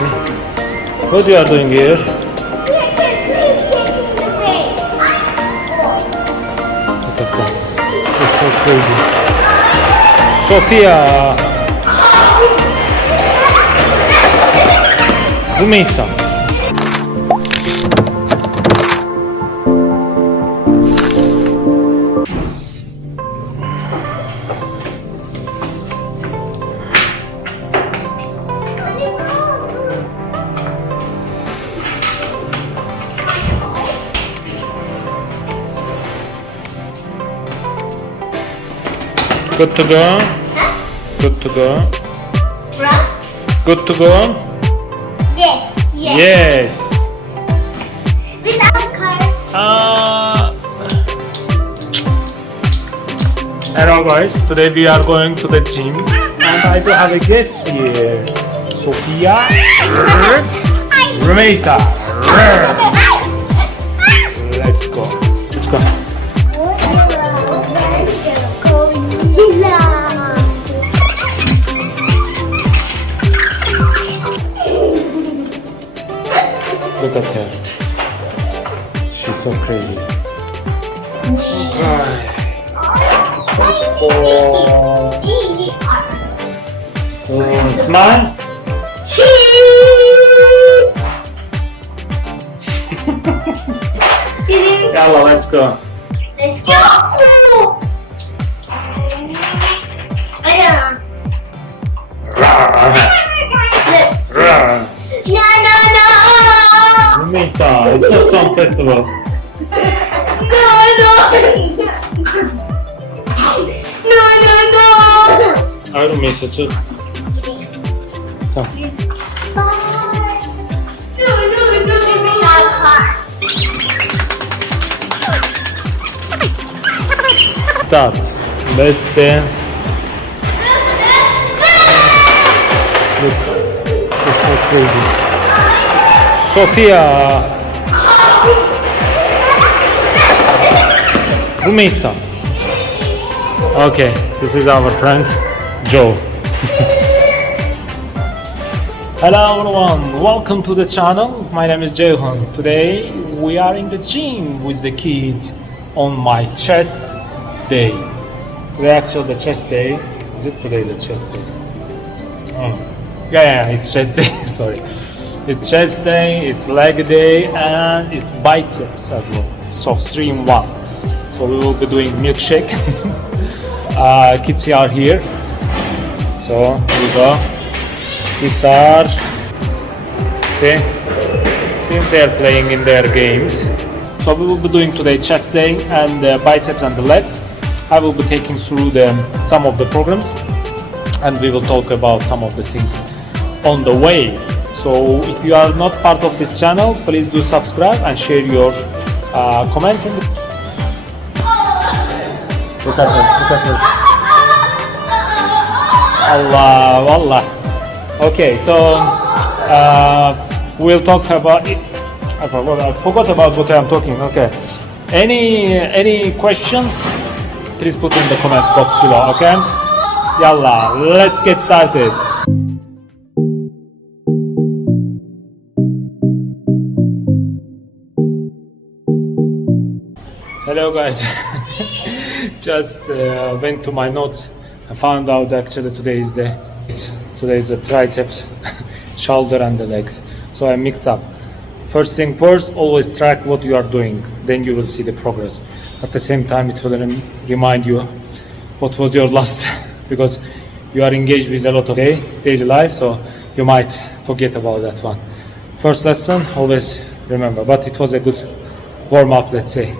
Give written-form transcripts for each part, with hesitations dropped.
What you are doing here? Look at that. It's so crazy. Sophia. Rumeysa. Good to go. Good to go. Good to go. Yes. Yes. Yes. Without car. Hello guys, today we are going to the gym and I do have a guest here. Sophia Rumeysa. Let's go. Let's go. Look at her. She's so crazy. Smile. Yalla, let's go. Let's go. Rumeysa, it's not some festival. Hi Rumeysa, çık. Come. Start. Let's dance. Look, it's so crazy. Sophia. Rumeysa. Okay, this is our friend Joe. Hello everyone, welcome to the channel. My name is Jeyhun. Today we are in the gym with the kids on my chest day. Today actually the chest day. Is it today the chest day? Oh. Yeah, it's chest day, sorry. It's chest day, it's leg day, and it's biceps as well. So 3 in 1. So we will be doing milkshake. Kids are here. So here we go. Kids are, see they're playing in their games. So we will be doing today chest day and biceps and the legs. I will be taking through some of the programs, and we will talk about some of the things on the way. So if you are not part of this channel, please do subscribe and share your comments. Look at her, look at her. Allah, Allah. Okay, so we'll talk about it. I forgot about what I'm talking. Okay. Any questions? Please put in the comments box below. Okay. Yalla, let's get started. Hello guys. Just went to my notes and found out actually today is the triceps, shoulder and the legs. So I mixed up. First thing first, always track what you are doing, then you will see the progress. At the same time, it will remind you what was your last, because you are engaged with a lot of daily life, so you might forget about that one. First lesson, always remember, but it was a good warm up, let's say.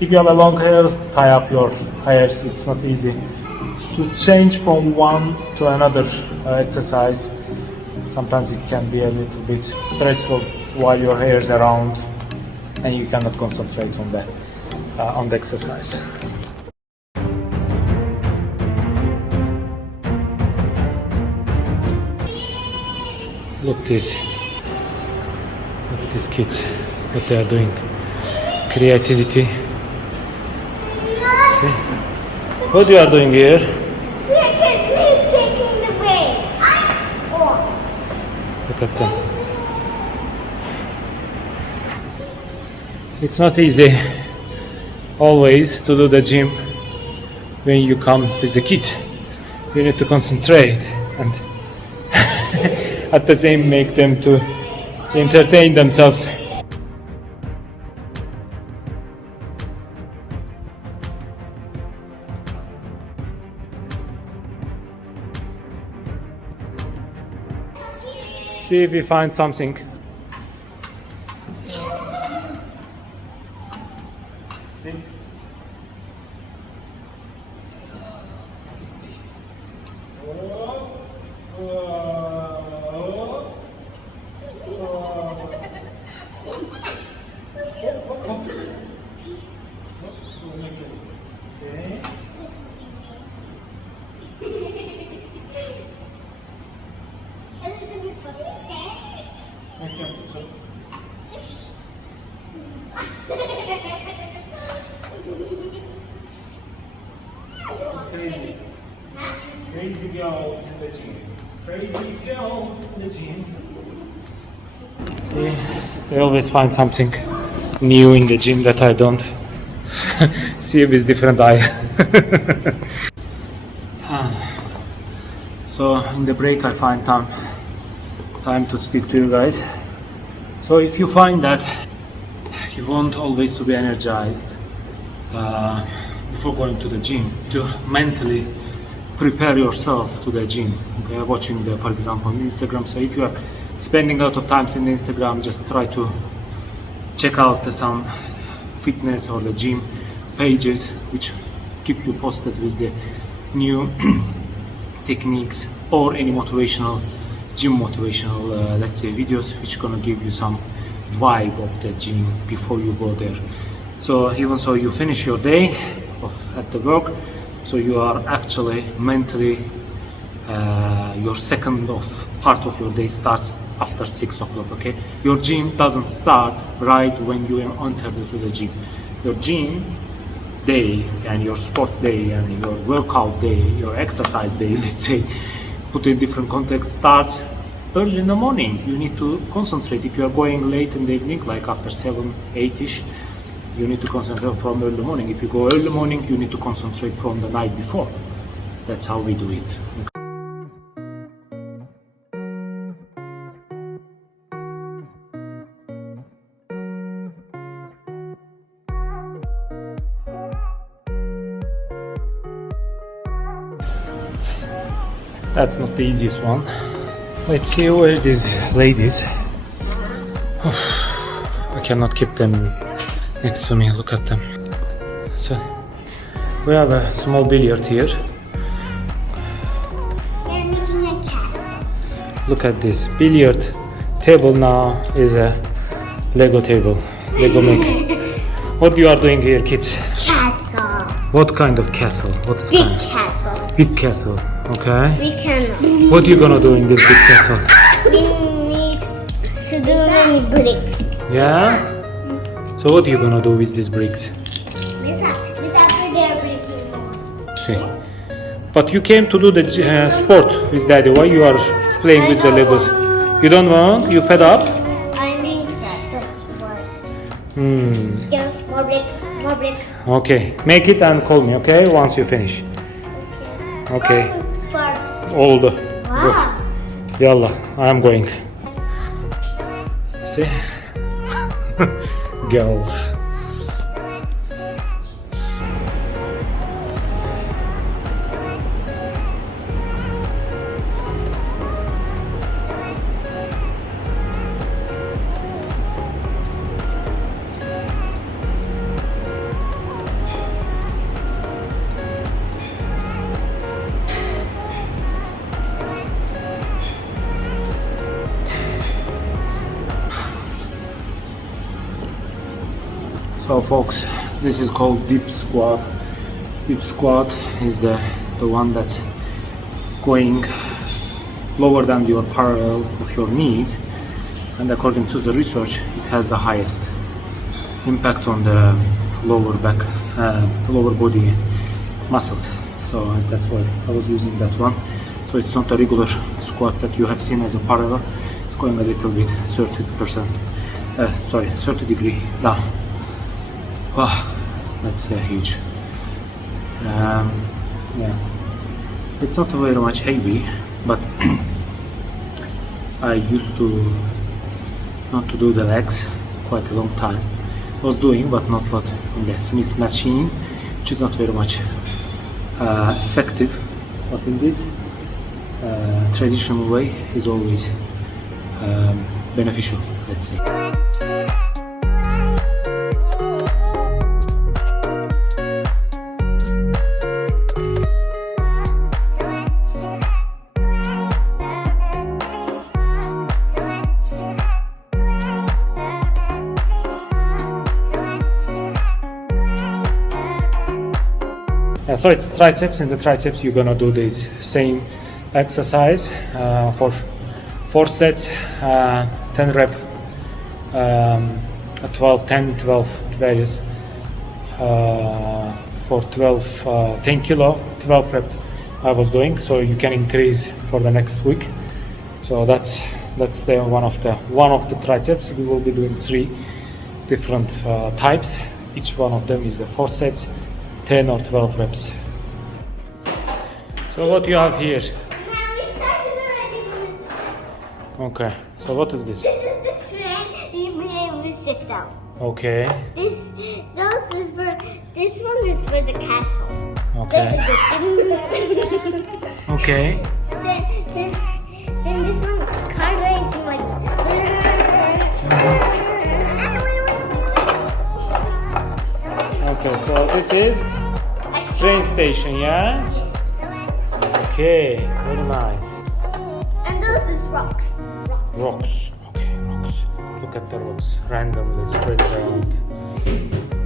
If you have a long hair, tie up your hairs. It's not easy to change from one to another exercise. Sometimes it can be a little bit stressful while your hair is around and you cannot concentrate on the exercise. Look these kids, what they are doing. Creativity. See? What you are doing here? Because we're taking the weight. Oh. Look at them. It's not easy always to do the gym when you come with the kids. You need to concentrate and at the same make them to entertain themselves. See if we find something. See? Crazy. Crazy girls in the gym. Crazy girls in the gym. See, they always find something new in the gym that I don't. See with different eye. So in the break I find time to speak to you guys. So if you find that you want always to be energized before going to the gym, to mentally prepare yourself to the gym, okay, watching the, for example, Instagram. So if you are spending a lot of time in Instagram, just try to check out some fitness or the gym pages which keep you posted with the new techniques or any gym motivational let's say videos which gonna give you some vibe of the gym before you go there. So even so you finish your day at the work, so you are actually mentally your second part of your day starts after 6 o'clock. Okay, your gym doesn't start right when you enter to the gym. Your gym day and your sport day and your workout day, your exercise day, let's say, put in different context, starts early in the morning. You need to concentrate. If you are going late in the evening, like after 7, 8ish, you need to concentrate from early morning. If you go early morning, you need to concentrate from the night before. That's how we do it. Okay. That's not the easiest one. Let's see where these ladies. I cannot keep them next to me. Look at them. So we have a small billiard here. They're making a castle. Look at this billiard table now is a Lego table. Lego make. What you are doing here, kids? Castle. What kind of castle? What is Big kind? castle. Big castle. Okay. We can. What you gonna do in this big castle? We need to do many bricks. Yeah. So what are you gonna do with these bricks? After they're breaking more. See. But you came to do the sport with Daddy. Why you are playing with the Legos? You don't want? You fed up? I'm being sad. That's what. Hmm. More brick. More brick. Okay. Make it and call me. Okay. Once you finish. Okay. Start. All the. Wow. Yalla. I'm going. See. Girls. So folks, this is called deep squat. Deep squat is the one that's going lower than your parallel of your knees, and according to the research it has the highest impact on the lower back, lower body muscles. So that's why I was using that one. So it's not a regular squat that you have seen as a parallel. It's going a little bit 30%. 30 degree down. Wow, that's huge. Yeah, it's not very much heavy, but I used to not to do the legs quite a long time. Was doing, but not a lot on the Smith machine, which is not very much effective. But in this traditional way is always beneficial, let's say. So it's triceps. In the triceps you're gonna do this same exercise for 4 sets, 10 rep, 12, 10, 12, it varies. For 12, 10 kilo, 12 rep I was doing, so you can increase for the next week. So that's the one of the triceps. We will be doing 3 different types. Each one of them is the 4 sets, 10 or 12 reps. So what you have here? Now we started already with this. Okay, so what is this? This is the train you be able to sit down. Okay, This one is for the castle. okay, okay. Then this one is car racing like. Okay, so this is train station, yeah? Okay, very nice. And those is rocks. Rocks. Okay, rocks. Look at the rocks randomly spread around.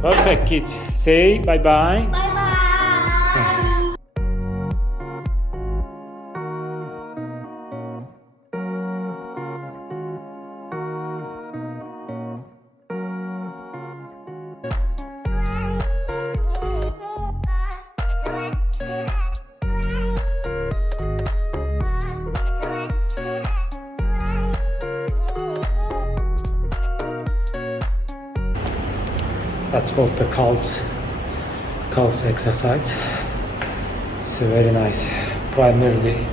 Perfect, kids. Say bye-bye. Bye bye. That's called the calves exercise. It's very nice. Primarily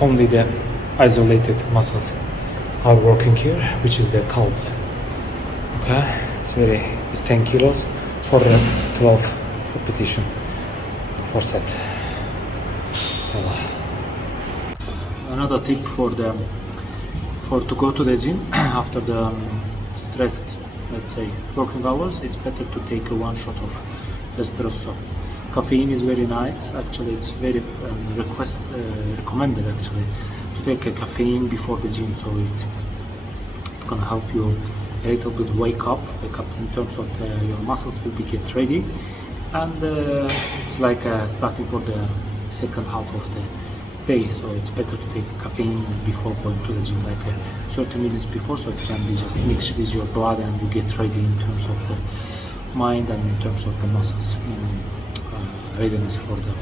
only the isolated muscles are working here, which is the calves. Okay, it's 10 kilos for 12 repetition for set. Another tip for to go to the gym after the stressed, let's say, working hours, it's better to take one shot of espresso. Caffeine is very nice. Actually, it's very recommended actually to take a caffeine before the gym, so it's gonna help you a little bit wake up in terms of your muscles will be get ready, and it's like starting for the second half of the day. So it's better to take caffeine before going to the gym, like 30 minutes before, so it can be just mixed with your blood and you get ready in terms of the mind and in terms of the muscles readiness for the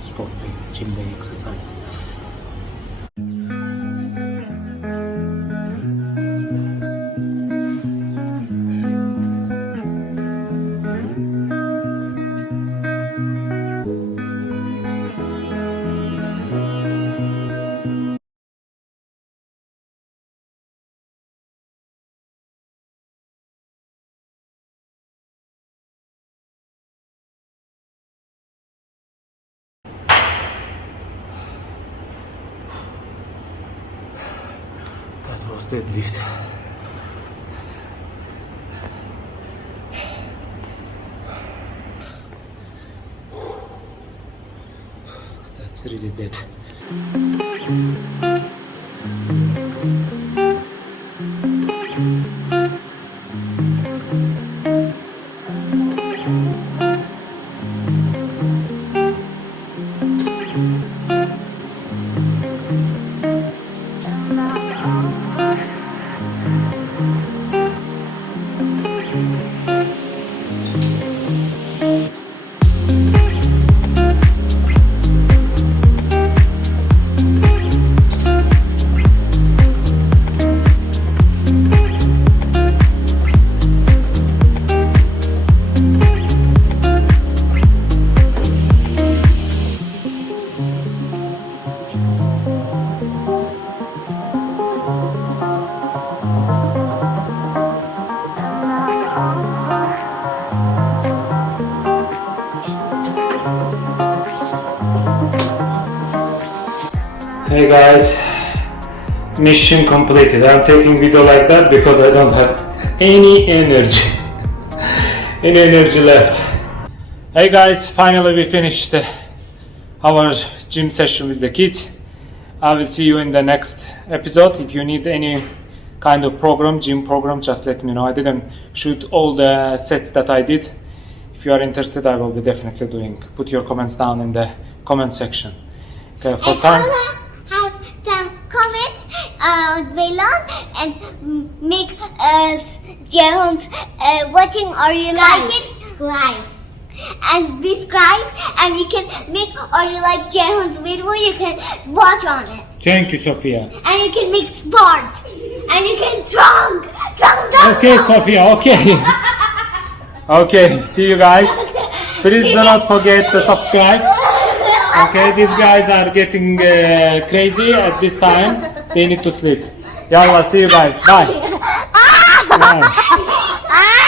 sport day, gym day exercise. That was deadlift. That's really dead. Hey guys, mission completed. I'm taking video like that because I don't have any energy. Any energy left. Hey guys, finally we finished our gym session with the kids. I will see you in the next episode. If you need any kind of program, gym program, just let me know. I didn't shoot all the sets that I did. If you are interested, I will be definitely doing. Put your comments down in the comment section. Okay, for time. Have some comments below and make Jeyhun's watching or you like it. Subscribe. And subscribe and you can make or you like Jeyhun's video, you can watch on it. Thank you, Sophia. And you can make sport. And you can drunk. Okay, Sophia, okay. Okay, see you guys. Please do not forget to subscribe. Okay, these guys are getting crazy at this time. They need to sleep. Yalla, see you guys. Bye. Bye.